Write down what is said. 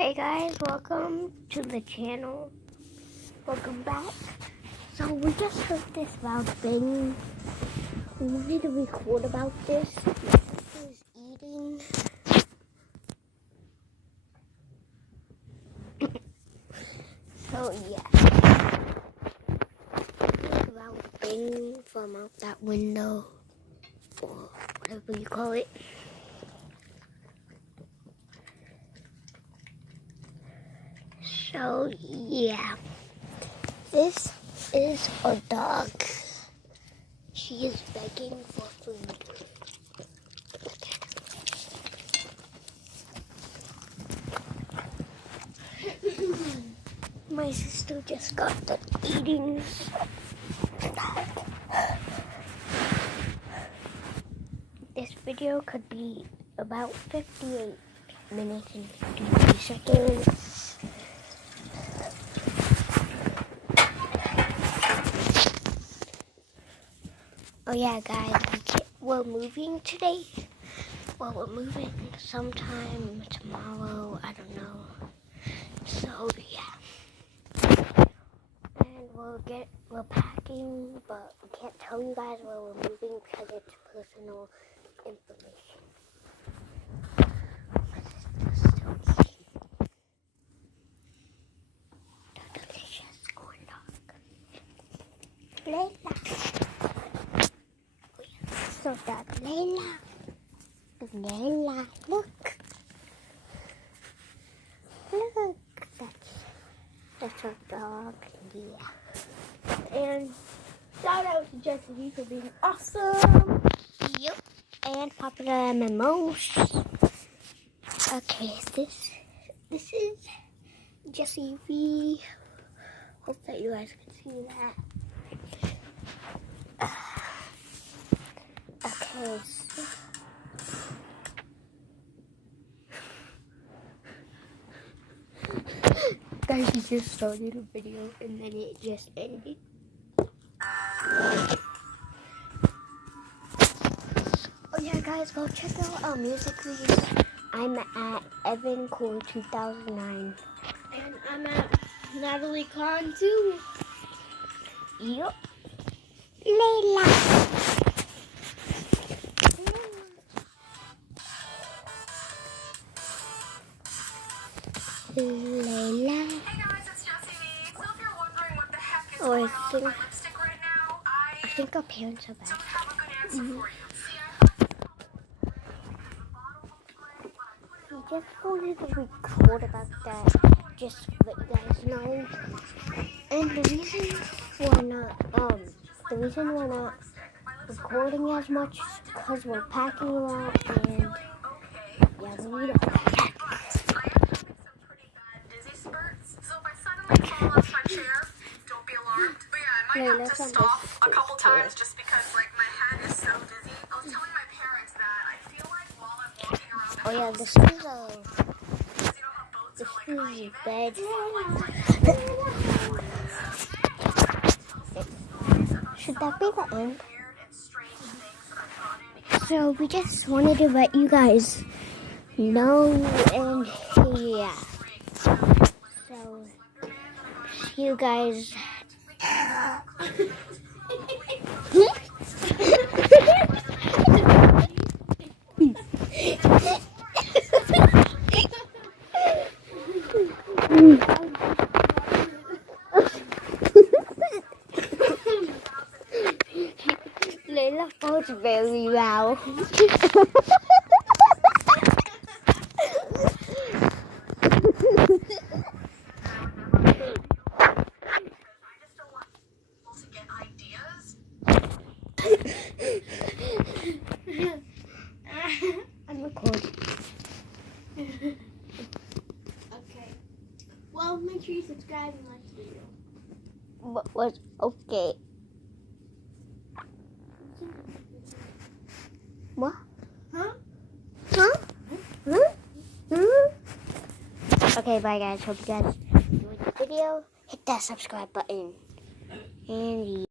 Hey guys, welcome to the channel. Welcome back. So we just heard this about thing. We wanted to record about this. My sister's eating. So yeah. About thing from out that window. Or whatever you call it. So yeah. This is a dog. She is begging for food. My sister just got done eating. This video could be about 58 minutes and 53 seconds. Oh yeah, guys, we're moving today. Well, we're moving sometime tomorrow. I don't know. So yeah, and we're packing, but we can't tell you guys where we're moving because it's personal information. My sister's still eating. The delicious corn dog. Layla. Oh yeah, so dog Layla. Layla, look. Look, that's our dog, yeah. And shout out to Jesse for being awesome. Yep. And popular MMOs. Okay, this is Jesse V. Hope that you guys can see that. Okay, so guys, he just started a video and then it just ended. Oh yeah, guys, go check out our music videos. I'm at Evan Cool 2009. And I'm at Natalie Khan too. Yup. Layla. Layla. Hey guys, it's Jessie V. So if you're wondering what the heck is Oh, going on with my lipstick right now, I think our parents are back. don't have a good answer for you. See, I thought this color was gray because the bottle looked gray, but I put it We just wanted to record about that, just to let you guys know. And the reason we're not recording as much is because we're packing a lot and yeah, we need to pack. I am having some pretty bad dizzy spurts, so if I suddenly fall off my chair, don't be alarmed. But yeah, I might have to stop a couple times just because like my head is so dizzy. I was telling my parents that I feel like while I'm walking around the Oh yeah, house, this is because you know how boats are like uneven, bed. Should that be the end? weird and strange things that I've gotten. So we just wanted to let you guys know, and yeah. So see you guys. Layla falls very well. To get ideas. I'm recording. Okay. Well, make sure you subscribe and like the video. What was okay? What? Huh? Huh? Huh? Huh? Okay, bye guys. Hope you guys enjoyed the video. Hit that subscribe button. And